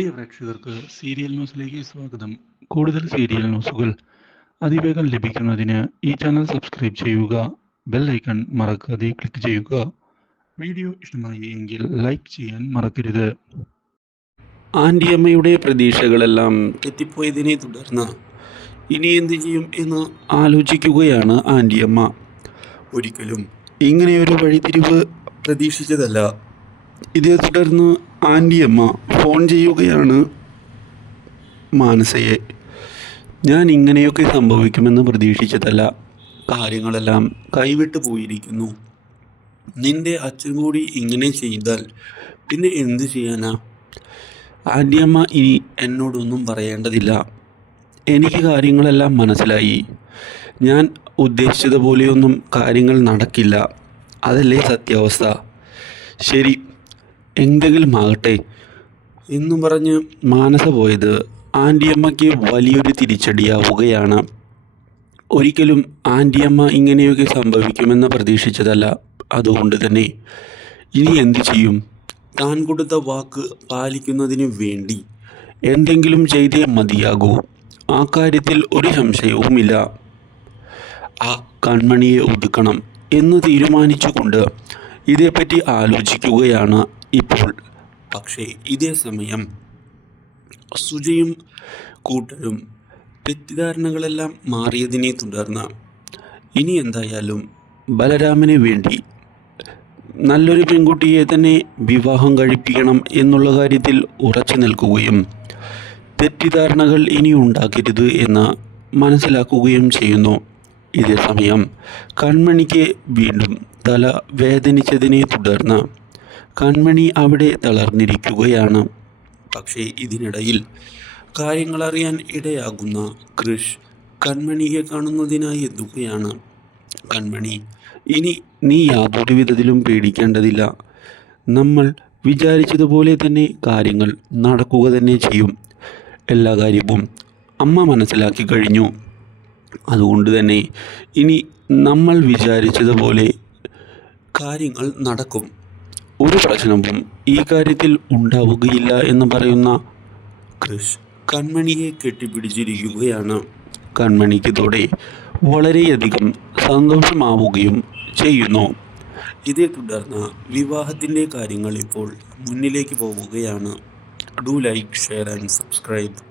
പ്രിയ പ്രേക്ഷകർക്ക് സീരിയൽ ന്യൂസിലേക്ക് സ്വാഗതം. കൂടുതൽ സീരിയൽ ന്യൂസുകൾ അതിവേഗം ലഭിക്കുന്നതിന് ഈ ചാനൽ സബ്സ്ക്രൈബ് ചെയ്യുക ബെൽ ഐക്കൺ മറക്കാതെ ക്ലിക്ക് ചെയ്യുക. വീഡിയോ ഇഷ്ടമായി എങ്കിൽ ലൈക്ക് ചെയ്യാൻ മറക്കരുത്. ആന്റിയമ്മയുടെ പ്രതീക്ഷകളെല്ലാം തെറ്റിപ്പോയതിനെ തുടർന്ന് ഇനി എന്തു ചെയ്യും എന്ന് ആലോചിക്കുകയാണ് ആന്റിയമ്മ ഒരിക്കലും ഇങ്ങനെയൊരു വഴിതിരിവ് പ്രതീക്ഷിച്ചതല്ല. ഇതേ തുടർന്ന് ആന്റിയമ്മ ഫോൺ ചെയ്യുകയാണ് മാനസയെ. ഞാൻ ഇങ്ങനെയൊക്കെ സംഭവിക്കുമെന്ന് പ്രതീക്ഷിച്ചതല്ല. കാര്യങ്ങളെല്ലാം കൈവിട്ടു പോയിരിക്കുന്നു. നിന്റെ അച്ഛൻ കൂടി ഇങ്ങനെ ചെയ്താൽ പിന്നെ എന്ത് ചെയ്യാനാ? ആന്റിയമ്മ ഇനി എന്നോടൊന്നും പറയേണ്ടതില്ല. എനിക്ക് കാര്യങ്ങളെല്ലാം മനസ്സിലായി. ഞാൻ ഉദ്ദേശിച്ചതുപോലെയൊന്നും കാര്യങ്ങൾ നടക്കില്ല. അതല്ലേ സത്യാവസ്ഥ. ശരി എന്തെങ്കിലും ആകട്ടെ എന്നും പറഞ്ഞ് മാനസ പോയത് ആന്റിയമ്മയ്ക്ക് വലിയൊരു തിരിച്ചടിയാവുകയാണ്. ഒരിക്കലും ആന്റിയമ്മ ഇങ്ങനെയൊക്കെ സംഭവിക്കുമെന്ന് പ്രതീക്ഷിച്ചതല്ല. അതുകൊണ്ട് തന്നെ ഇനി എന്ത് ചെയ്യും? താൻ കൊടുത്ത വാക്ക് പാലിക്കുന്നതിന് വേണ്ടി എന്തെങ്കിലും ചെയ്തേ മതിയാകൂ. ആ കാര്യത്തിൽ ഒരു സംശയവുമില്ല. ആ കൺമണിയെ ഒതുക്കണം എന്ന് തീരുമാനിച്ചുകൊണ്ട് ഇതേപ്പറ്റി ആലോചിക്കുകയാണ് ഇപ്പോൾ. പക്ഷേ ഇതേ സമയം സുജയും കൂട്ടരും തെറ്റിദ്ധാരണകളെല്ലാം മാറിയതിനെ തുടർന്ന് ഇനി എന്തായാലും ബലരാമന് വേണ്ടി നല്ലൊരു പെൺകുട്ടിയെ തന്നെ വിവാഹം കഴിപ്പിക്കണം എന്നുള്ള കാര്യത്തിൽ ഉറച്ചു നിൽക്കുകയും തെറ്റിദ്ധാരണകൾ ഇനി ഉണ്ടാക്കരുത് എന്ന് മനസ്സിലാക്കുകയും ചെയ്യുന്നു. ഇതേ സമയം കൺമണിക്ക് വീണ്ടും തല വേദനിച്ചതിനെ തുടർന്ന് കൺമണി അവിടെ തളർന്നിരിക്കുകയാണ്. പക്ഷേ ഇതിനിടയിൽ കാര്യങ്ങളറിയാൻ ഇടയാകുന്ന കൃഷ് കൺമണിയെ കാണുന്നതിനായി എത്തുകയാണ്. കൺമണി ഇനി നീ യാതൊരു വിധത്തിലും പേടിക്കേണ്ടതില്ല. നമ്മൾ വിചാരിച്ചതുപോലെ തന്നെ കാര്യങ്ങൾ നടക്കുക തന്നെ ചെയ്യും. എല്ലാ കാര്യവും അമ്മ മനസ്സിലാക്കി കഴിഞ്ഞു. അതുകൊണ്ട് തന്നെ ഇനി നമ്മൾ വിചാരിച്ചതുപോലെ കാര്യങ്ങൾ നടക്കും. ഒരു പ്രശ്നവും ഈ കാര്യത്തിൽ ഉണ്ടാവുകയില്ല എന്ന് പറയുന്ന ക്രിഷ് കൺമണിയെ കെട്ടിപ്പിടിച്ചിരിക്കുകയാണ്. കൺമണിക്ക് ഇതോടെ വളരെയധികം സന്തോഷമാവുകയും ചെയ്യുന്നു. ഇതേ തുടർന്ന് വിവാഹത്തിന്റെ കാര്യങ്ങൾ ഇപ്പോൾ മുന്നിലേക്ക് പോവുകയാണ്. Do like share and subscribe.